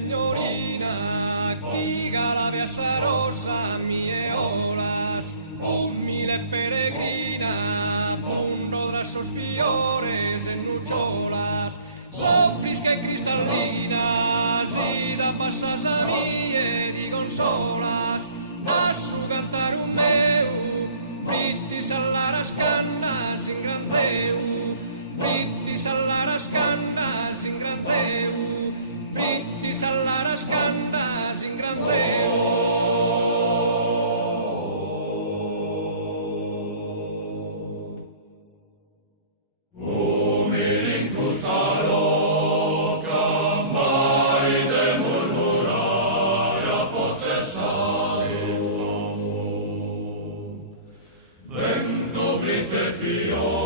signorina, chi galavia sarosa, mie olas, umile peregrina, punno tra sos fiores e nucciolas, son frische e cristallinas, y da passas a mie di consolas, a su cantar un meu, frittis allaras cannas in gran zeu, frittis allaras cannas in gran zeu, frittis allaras cannas in gran zeu. Vento, fritte, fiore.